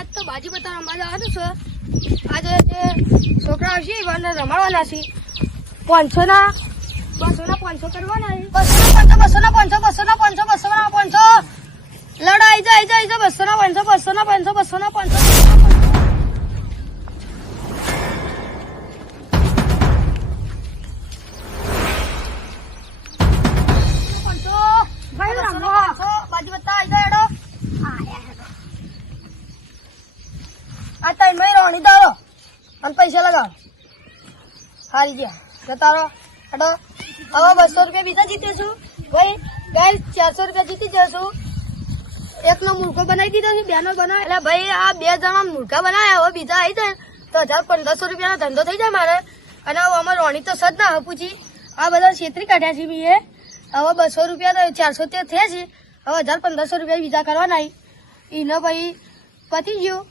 આજ તો બાજી બતા રમવા જવાનું છે. આજે જે છોકરા આવશે એને રમાડવાના છે. 500 ના 500 કરવાના છે. 200 ના 500 લડાઈ જાય 200 ના 500 બાજી બતા આવી જાય એડો. આ ટાઈમ માં રોણી દારો અને પૈસા લગાવ હારી ગયા જતારો હેડો. હવે 200 રૂપિયા બીજા જીતે છું ભાઈ. ગાઈસ 400 રૂપિયા જીતી જશું. એકનો મૂર્ખો બનાવી દીધો છે, બેનો બનાવ એટલે ભાઈ આ 2 જણા મૂર્ખા બનાવ્યા. હવે બીજા આવી જાય તો 1500 રૂપિયાનો ધંધો થઈ જાય મારે. અને હવે અમારે રોણી તો સદ ના પૂછી આ બધા છેતરી કાઢ્યા છે બી. હવે 200 રૂપિયા તો 400 તે થયા છે. હવે 1500 રૂપિયા બીજા કરવાના એને ભાઈ પતી ગયું.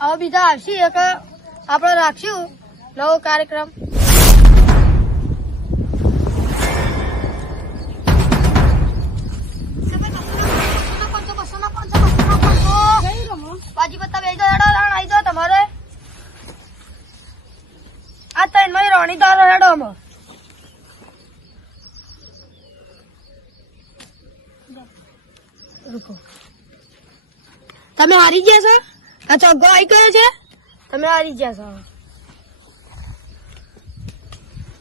હવે બીજા આવશે એક આપણે રાખશું નવો કાર્યક્રમ. બાજી પત્તા બે હેડો રાણ આવી જાઓ તમારે. આ 3 માં રોણી દારો હેડો અમે. તમે હારી ગયા છો. આ ચોગ્ગો આવી ગયો છે. તમે હારી ગયા છો.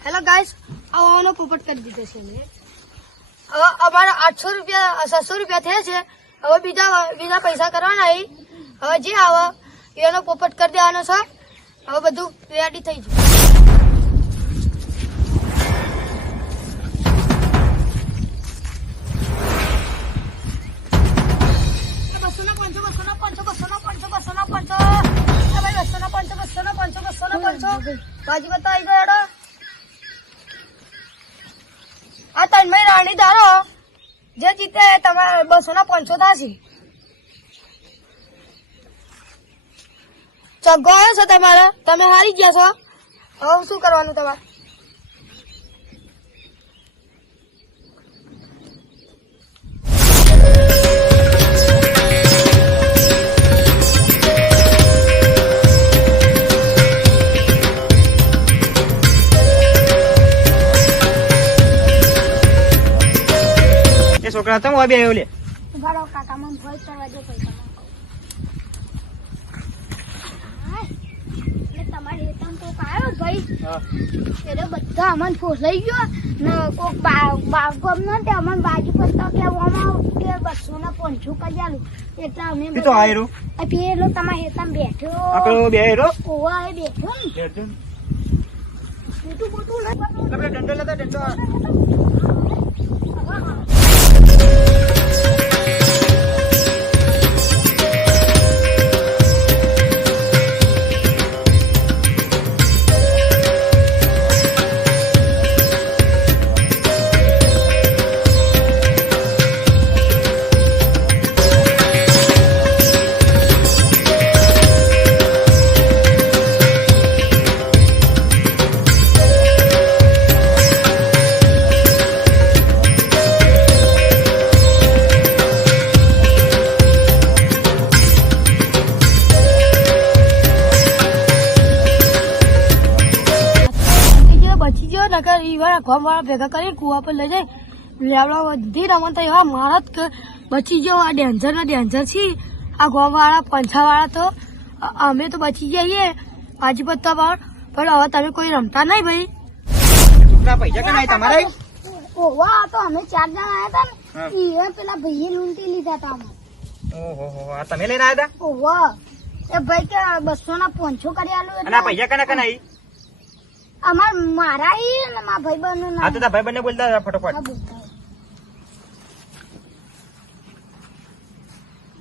હેલો ગાઈસ, આવાનો પોપટ કરી દીધો છે મેં. હવે અમારા 800 રૂપિયા 700 રૂપિયા થયા છે. હવે બીજા પૈસા કરવાના. હવે જે આવે એનો પોપટ કરી દેવાનો છે. હવે બધું રેડી થઈ ગયું. બાજી બતા આવી ગયો. આ 3 માં રાણી ધારો જે જીતે તમારે 200 ના 500 થશે. ચગ્ગો આવ્યો છે તમારે. તમે હારી ગયા છો. હવે શું કરવાનું તમારે? છોકરા તમે બે આવ્યો લે ઉભારો કાકા મને ભોય કરવા દે પૈસા એટલે તમારે હેતમ કોક આવ્યો ભાઈ. એટલે બધા અમને ફોસાઈ ગયો ને કોક બાગમ ને તે અમને બાજુ પડતા કે ઓમાં કે 200 ના 500 કરી આલું. એટલે અમે તો આયરો પેલો તમારે હેતમ બેઠો આપણો બે આયરો ઓવા એ બેઠો ને મોટું મોટું ને આપણે દંડો લેતા દંડો. ગામવાળા ભેગા કરી કુવા પર લઈ જાય લેવડા બધી રમત એવા મારા જ બચી ગયો. આ ડેન્જર ને ડેન્જર છે આ ગામવાળા પંછાવાળા. તો અમે તો બચી જઈએ બાજી પત્તા પણ હવે તમે કોઈ રમતા નહીં ભાઈ. પૈસા કે નહીં તમારે? ઓવા તો અમે 4 જણા આવ્યા હતા ને એ પેલા ભાઈએ લૂંટી લીધા હતા અમે. ઓહો આ તમે લઈને આવ્યા હતા? ઓવા એ ભાઈ કે 200 ના 500 કરી આલું. અને આ પૈસા કના કના આવી? અમાર મારા ને મારા ભાઈબંધ નું. હા તો ભાઈ બંને બોલતા ફટોફટ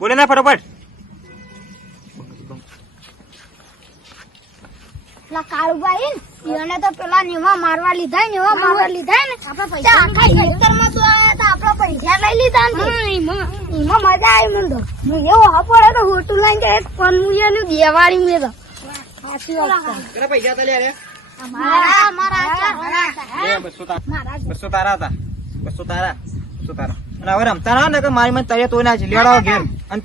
બોલે ના ફટોફટ. પેલા કાળુભાઈ એને તો પેલા નેવા મારવા લીધા ને આપડા પૈસા આખા ખેતરમાં તો આયા હતા. આપડા પૈસા લઈ લીધા ને એમાં મજા આવી મને તો. મને એવો પડે તો હોટું લઈને કે એક પનમુયા નું દિવાળી મેં તો સાચી વાત છે. પૈસા તો લે મારા 200 તારા હતા. 200 તારા. અને હવે રમતા ના ને કે મારી મને તૈયાર તો ના છે લેડાવો ઘેર અને